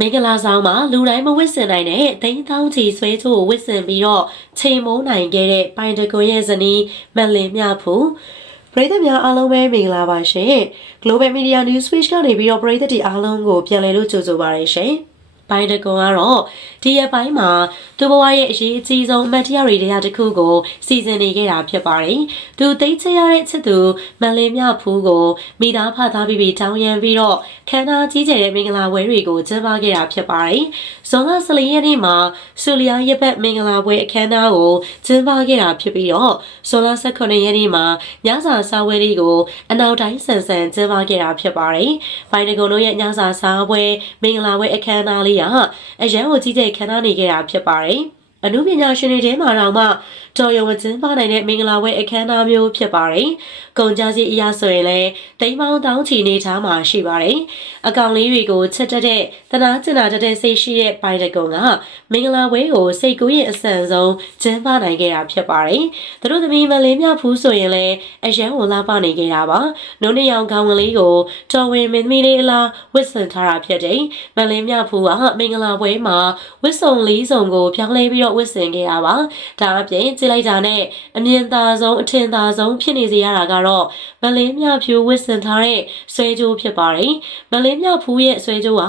မင်္ဂလာဆောင်မှာလူတိုင်းမဝစ်စင်နိုင်တဲ့ဒိန်းသောင်းချီဆွဲချိုးကိုဝစ်စင်ပြီးတော့ချိန်မိုးနိုင်ခဲ့တဲ့ပိုင်တကွန်ရဲ့ဇနီးမက်လင်မြဖူပရိသတ်များအားလုံးပဲမင်္ဂလာပါရှင် Global Media News Switch ကနေပြီးတော့ပရိသတ်တွေအားလုံးကိုပြန်လည်လို့ကြိုဆိုပါရရှင် ဘိုင်တကွန်ကတော့ဒီရက်ပိုင်းမှာသူ့ဘဝရဲ့အရေးအကြီးဆုံးအမှတ်တရတွေတရားတစ်ခုကိုစီစဉ်နေခဲ့တာဖြစ်ပါတယ်။သူသိချရတဲ့ချစ်သူမန်လင်းမြဖူးကိုမိသားဖသားပြီးပြီးတောင်းရန်ပြီးတော့ခန္ဓာကြီးကျယ်တဲ့မင်္ဂလာပွဲတွေကိုကျင်းပခဲ့တာဖြစ်ပါတယ်။ဇွန်လ14ရက်နေ့မှာဆူလီယာရက်ဘက်မင်္ဂလာပွဲအခမ်းအနားကိုကျင်းပခဲ့တာဖြစ်ပြီးတော့ဇွန်လ18ရက်နေ့မှာညစာစားပွဲလေးကိုအနောက်တိုင်းဆန်ဆန်ကျင်းပခဲ့တာဖြစ်ပါတယ်။ဘိုင်တကွန်တို့ရဲ့ညစာစားပွဲမင်္ဂလာပွဲအခမ်းအနားလေးကအရန်ကိုကြီးကျယ်ခမ်းနားနေခဲ့တာဖြစ်ပါတယ်။ အနုပညာရှင်တွေထဲမှာတော့မှတော်ရုံဝကျင်းပနိုင်တဲ့မင်္ဂလာပွဲအခမ်းအနားမျိုးဖြစ်ပါတယ်။ကုန်ကြစည်အရာဆိုရင်လည်းတိမ်ပေါင်းတောင်းချီနေထားမှာရှိပါတယ်။အကောင်လေးတွေကိုချက်တက်တဲ့တနာကျင်နာတက်တဲ့စိတ်ရှိတဲ့ပိုင်တကုံကမင်္ဂလာပွဲကိုစိတ်ကူးရင်အဆန်ဆုံးကျင်းပနိုင်ခဲ့တာဖြစ်ပါတယ်။သူတို့သမီးမလေးမြဖူးဆိုရင်လည်းအရန်ကိုလာပနေခဲ့တာပါ။နုံနေအောင်ခေါင်းကလေးကိုတော်ဝင်မင်းသမီးလေးအလားဝစ်ဆင်ထားတာဖြစ်တဲ့မလေးမြဖူးကမင်္ဂလာပွဲမှာဝစ်စုံလေးစုံကိုပြောင်းလဲပြီးတော့ဝစ်ဆင်ခဲ့တာပါ။ဒါအပြင်ကြည့်လိုက်တာနဲ့အမြင်သာဆုံးအထင်သာဆုံးဖြစ်နေစေရတာကတော့မလေးမြဖြူဝစ်ဆင်ထားတဲ့ဆွဲကြိုးဖြစ်ပါတယ်။မလေးမြဖူးရဲ့ဆွဲကြိုးက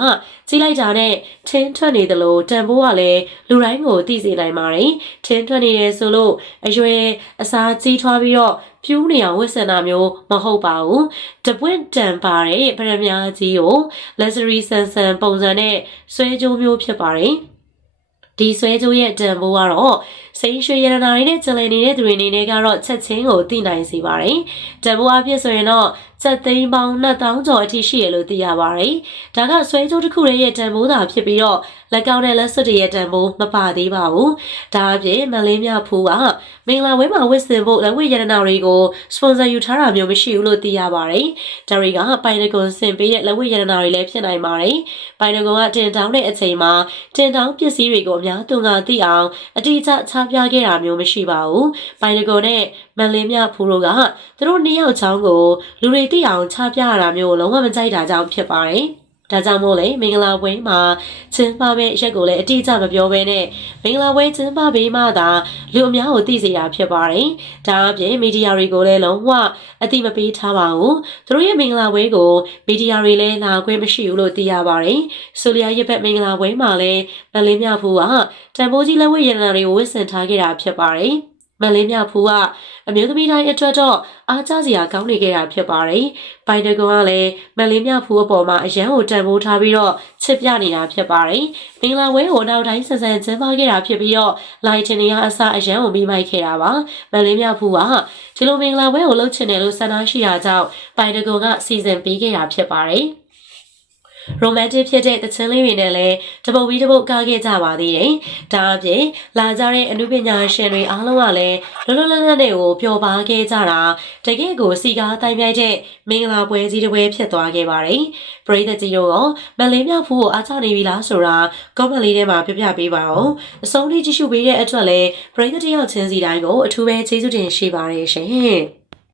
ကြည့်လိုက်တာနဲ့ထင်းထွက်နေသလိုတန်ဖိုးကလည်းလူတိုင်းကိုသိစေနိုင်ပါတယ်။ထင်းထွက်နေတယ်ဆိုလို့အရွယ်အစားကြီးထွားပြီးတော့ပြူးနေအောင်ဝစ်ဆင်တာမျိုးမဟုတ်ပါဘူး။တပွင့်တန်ပါတဲ့ပရမညာကြီးကို luxury ဆန်ဆန်ပုံစံနဲ့ဆွဲကြိုးမျိုးဖြစ်ပါတယ်။ ဒီဆွဲကြိုးရဲ့တန်ဖိုးကတော့စိန်ရွှေရတနာတွေနဲ့ကျလည်နေတဲ့သူတွေအနေနဲ့ကတော့ချက်ချင်းကိုသိနိုင်စေပါတယ်။တန်ဖိုးအဖြစ်ဆိုရင်တော့ချက်သိန်းပေါင်း2000ကျော်အထိရှိရလို့သိရပါတယ်။ဒါကဆွဲကြိုးတစ်ခုရဲ့တန်ဖိုးသာဖြစ်ပြီးတော့ လက်ကောက်နဲ့လက်စွပ်တွေရဲ့တန်ဖိုးမပါသေးပါဘူး။ဒါအပြင်မလေးမြဖူးကမင်္ဂလာဝဲမှာဝစ်စင်ဖို့လက်ဝဲရတနာတွေကိုစပွန်ဆာယူထားတာမျိုးမရှိဘူးလို့သိရပါတယ်။ဒါတွေကပိုင်နကွန်ဆင်ပေးတဲ့လက်ဝဲရတနာတွေလည်းဖြစ်နိုင်ပါတယ်။ပိုင်နကွန်ကတင်တောင်းတဲ့အချိန်မှာတင်တောင်းပစ္စည်းတွေကိုအများသူငါသိအောင်အတိအကျချပြခဲ့တာမျိုးမရှိပါဘူး။ပိုင်နကွန်နဲ့မန်လင်းမြဖူးတို့ကသူတို့နှစ်ယောက်ချောင်းကိုလူတွေသိအောင်ချပြရတာမျိုးလုံးဝမကြိုက်တာကြောင့်ဖြစ်ပါတယ်။ ဒါကြောင့်မို့လေမင်္ဂလာပွဲမှာကျင်းပမဲ့ရက်ကိုလည်းအတိအကျမပြောဘဲနဲ့မင်္ဂလာပွဲကျင်းပပေးမှသာလူအများကိုသိစေတာဖြစ်ပါတယ်။ဒါအပြင်မီဒီယာတွေကိုလည်းလုံးဝအတိမပေးထားပါဘူး။သူတို့ရဲ့မင်္ဂလာပွဲကိုမီဒီယာတွေလည်းလာခွင့်မရှိဘူးလို့သိရပါတယ်။ဆိုလီယာရဲ့ဘက်မင်္ဂလာပွဲမှာလည်းမလင်းမြဖူးကတန်ဖိုးကြီးလက်ဝဲရတနာတွေကိုဝစ်ဆင်ထားခဲ့တာဖြစ်ပါတယ်။ မန်လေးမြဖူးကအမျိုးသမီးတိုင်းအတွက်တော့အားကျစရာကောင်းနေခဲ့တာဖြစ်ပါတယ်။ဘိုင်ဒဂွန်ကလည်းမန်လေးမြဖူးအပေါ်မှာအရန်ကိုတန်ဖိုးထားပြီးတော့ချစ်ပြနေတာဖြစ်ပါတယ်။မင်္ဂလာဝဲကိုနောက်တိုင်းဆန်ဆန်ကျင်းပခဲ့တာဖြစ်ပြီးတော့လိုက်တင်နေရအစအရန်ကိုမိမိုက်ခဲ့တာပါ။မန်လေးမြဖူးကဒီလိုမင်္ဂလာဝဲကိုလှုပ်ချင်တယ်လို့ဆန္ဒရှိတာကြောင့်ဘိုင်ဒဂွန်ကစီစဉ်ပေးခဲ့တာဖြစ်ပါတယ်။ romantic ဖြစ်တဲ့တခြင်းလေးတွေနဲ့လည်းတပုတ်ပြီးတပုတ်ကားခဲ့ကြပါသေးတယ်။ဒါအပြင်လာကြတဲ့အမှုပညာရှင်တွေအားလုံးကလည်းလွတ်လွတ်လပ်လပ်နဲ့ကိုပျော်ပါခဲ့ကြတာတကယ့်ကိုစီကားတိုင်းမြိုက်တဲ့မင်္ဂလာပွဲကြီးတစ်ပွဲဖြစ်သွားခဲ့ပါတယ်။ပရိသတ်ကြီးတို့ရောမလေးမြောက်ဖူးကိုအားချနေပြီလားဆိုတာ comment လေးထဲမှာပြပြပေးပါဦး။အဆုံးထိကြည့်ရှုပေးတဲ့အတွက်လည်းပရိသတ်တယောက်ချင်းစီတိုင်းကိုအထူးပဲကျေးဇူးတင်ရှိပါတယ်ရှင်။